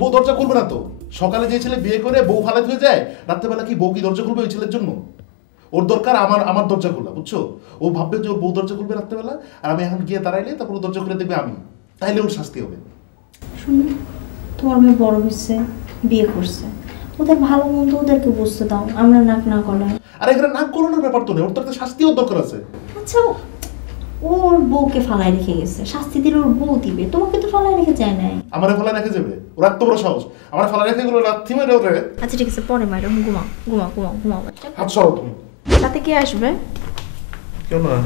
বউ দরজা খুলবে না তো। সকালে যে ছেলে বিয়ে করে বউ ফালাত হয়ে যায়, রাত্রেবেলা কি বউ কি দরজা খুলবে ওই ছেলের জন্য? ওর দরকার আমার আমার দরজা খোলা, বুঝছো? ও ভাববে যে ওর বউ দরজা খুলবে রাত্রেবেলা, আর আমি এখন গিয়ে দাঁড়াইলে তারপর ও দরজা খুলে দেখবে আমি, তাইলে ওর শাস্তি হবে। শুনুন, তোমার মেয়ে বড় হয়েছে, বিয়ে করছে, ওদের ভালো মন্দ ওদেরকে বুঝতে দাও, আমরা নাক না গলায়। আর এখানে নাক গলানোর ব্যাপার তো নেই, ওর তো একটা শাস্তিও দরকার আছে। আচ্ছা, ওর বউকে ফালাই রেখে গেছে, শাস্তি দিলে ওর বউ দিবে, তোমাকে তো ফালাই রেখে যায় নাই। আমার ফালা রেখে যাবে? ওর এত বড় সাহস, আমার ফালা রেখে গেলো রাত্রি মেরে ওরে। আচ্ছা ঠিক আছে, পরে মারো, ঘুমাও ঘুমাও ঘুমাও ঘুমাও বাচ্চা। হাত সরো তুমি। রাতে কে আসবে? কেন না?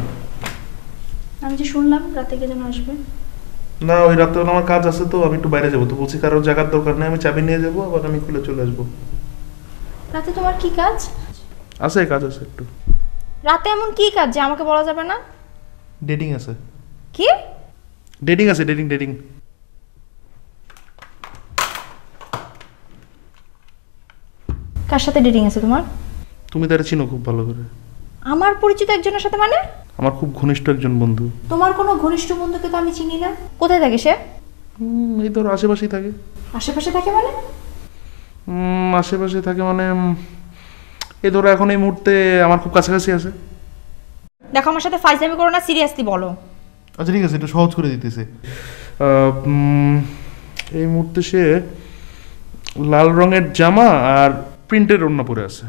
আমি যে শুনলাম রাতে কে যেন আসবে। না, ওই রাত্রে আমার কাজ আছে তো, আমি একটু বাইরে যাবো, তো বলছি কারোর জায়গার দরকার নেই, আমি চাবি নিয়ে যাবো, আবার আমি খুলে চলে আসবো। রাতে তোমার কি কাজ আছে? কাজ আছে একটু। রাতে এমন কি কাজ যে আমাকে বলা যাবে না? ডেটিং আছে। কি ডেটিং আছে, ডেটিং ডেটিং। কার সাথে ডেটিং আছে তোমার? তুমি তারা চিনো খুব ভালো করে। আমার পরিচিত একজনের সাথে? মানে আমার খুব ঘনিষ্ঠ একজন বন্ধু। তোমার কোনো ঘনিষ্ঠ বন্ধুকে তো আমি চিনি না। কোথায় থাকে সে? এই ধরো আশেপাশেই থাকে। আশেপাশে থাকে মানে? আশেপাশে থাকে মানে এই ধরো এখন এই মুহূর্তে আমার খুব কাছাকাছি আছে। দেখো, আমার সাথে ফাইজলামি করো না, সিরিয়াসলি বলো। আচ্ছা ঠিক আছে, একটু সহজ করে দিতেছে। এই মুহূর্তে সে লাল রঙের জামা আর প্রিন্টের ওড়না পরে আছে।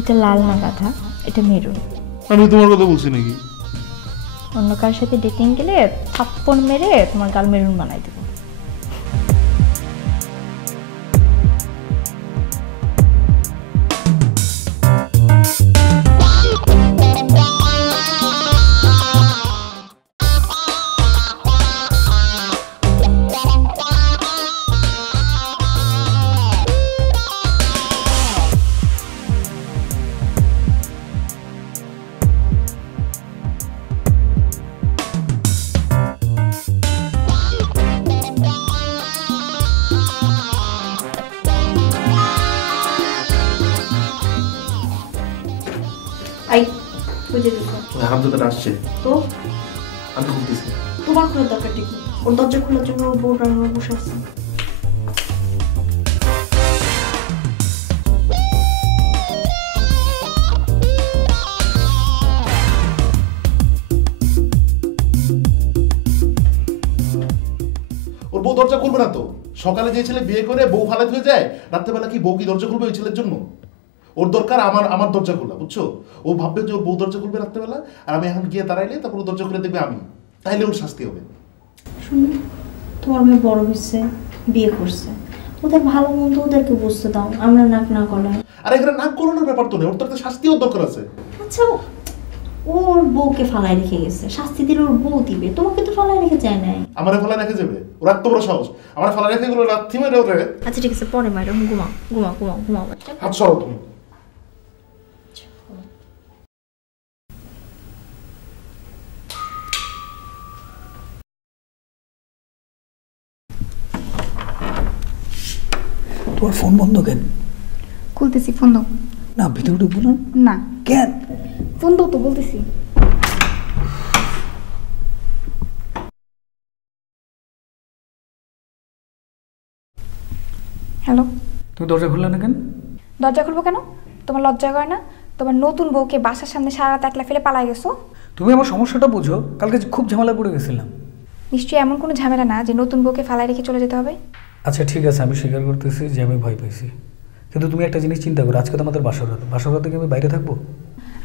এটা লাল না গাধা, এটা মেরুন। আমি তোমার কথা বলছি নাকি? অন্য কার সাথে ডেটিং গেলে থাপ্পড় মেরে তোমার গাল মেরুন বানাই দেবো। আই বুঝে দিছো? হাত ধরে আসছে তো আমি খুলতেছি। তোমার খোলার দরকার ঠিক, ওর দরজা খোলার জন্য ওর বউ রান্না বসে আছে। ওর বউ দরজা খুলবে না তো। সকালে যে ছেলে বিয়ে করে বউ ফালাত হয়ে যায়, রাত্রেবেলা কি বউ কি দরজা খুলবে ওই ছেলের জন্য? ওর দরকার আমার আমার দরজা খোলা, বুঝছো? ও ভাববে যে ওর বউ দরজা খুলবে রাত্রেবেলা, আর আমি এখন গিয়ে দাঁড়াইলে তারপর ও দরজা খুলে দেখবে আমি, তাইলে ওর শাস্তি হবে। শুনুন, তোমার মেয়ে বড় হয়েছে, বিয়ে করছে, ওদের ভালো মন্দ ওদেরকে বুঝতে দাও, আমরা নাক না গলায়। আর এখানে নাক গলানোর ব্যাপার তো নেই, ওর তো একটা শাস্তিও দরকার আছে। আচ্ছা, ওর বউকে ফালাই রেখে গেছে, শাস্তি দিলে ওর বউ দিবে, তোমাকে তো ফালাই রেখে যায় নাই। আমার ফালা রেখে যাবে? ওর এত বড় সাহস, আমার ফালা রেখে গেলো রাত্রি মেরে ওরে। আচ্ছা ঠিক আছে, পরে মারো, ঘুমাও ঘুমাও ঘুমাও ঘুমাও বাচ্চা। হাত সরো তুমি। তোমার ফোন বন্ধ কেন? খুলতেছি, ফোন দাও। না, ভিতরে ঢুকবো না। না কেন? ফোন দাও তো বলতেছি। হ্যালো, তুমি দরজা খুললে না কেন? দরজা খুলবো কেন? তোমার লজ্জা করে না? তোমার নতুন বউকে বাসার সামনে সারা রাত একলা ফেলে পালাই গেছো। তুমি আমার সমস্যাটা বুঝো, কালকে খুব ঝামেলা পড়ে গেছিলাম। নিশ্চয়ই এমন কোনো ঝামেলা না যে নতুন বউকে ফালাই রেখে চলে যেতে হবে। আচ্ছা ঠিক আছে, আমি স্বীকার করতেছি যে আমি ভয় পেয়েছি, কিন্তু তুমি একটা জিনিস চিন্তা করো, আজকে তো আমাদের বাসর রাত, বাসর রাতে কি আমি বাইরে থাকবো?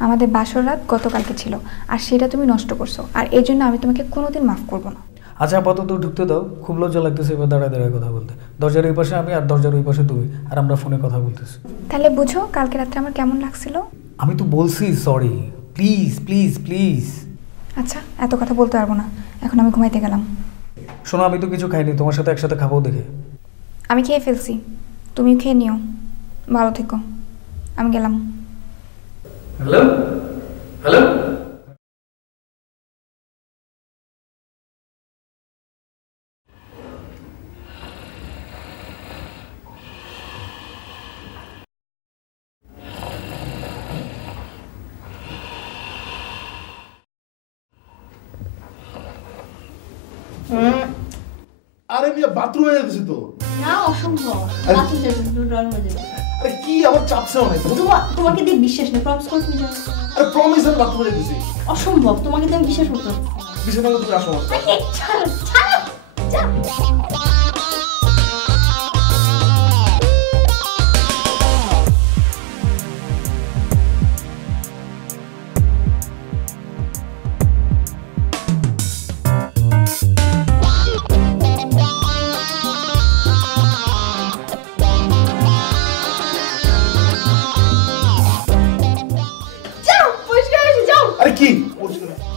আমাদের বাসর রাত গতকালকে ছিল, আর সেটা তুমি নষ্ট করছো, আর এই জন্য আমি তোমাকে কোনোদিন মাফ করবো না। আচ্ছা আপাতত ঢুকতে দাও, খুব লজ্জা লাগতেছে এবার দাঁড়ায় দাঁড়ায় কথা বলতে। দরজার এই পাশে আমি আর দরজার ওই পাশে তুমি, আর আমরা ফোনে কথা বলতেছি। তাহলে বুঝো কালকে রাত্রে আমার কেমন লাগছিল। আমি তো বলছি সরি, প্লিজ প্লিজ প্লিজ। আচ্ছা, এত কথা বলতে পারবো না, এখন আমি ঘুমাইতে গেলাম। শোনো, আমি তো কিছু খাইনি, তোমার সাথে একসাথে খাবো দেখে। আমি খেয়ে ফেলছি, তুমিও খেয়ে নিও, ভালো থেকো, আমি গেলাম। Hello hello. আরে মিয়া বাথরুমে যেতেছি তো। না অসম্ভব, আরে- বাথরুম যেতে তুমি ড্রয়িং রুমে যেতে। আরে কি আমার চাপছেও নাই তোমাকে দিয়ে বিশ্বাস নেই, প্রমিস করো তুমি যাবে। আরে প্রমিস আমি বাথরুমে যেতেছি। অসম্ভব, তোমাকে দিয়ে আমি বিশ্বাস করতে পারছি না। বিছানায় তুমি আসো আমার সাথে। আরে, ছাড়ো, ছাড়ো, যাও। যাও, পরিষ্কার হয়েছে, যাও। আরে কি পরিষ্কার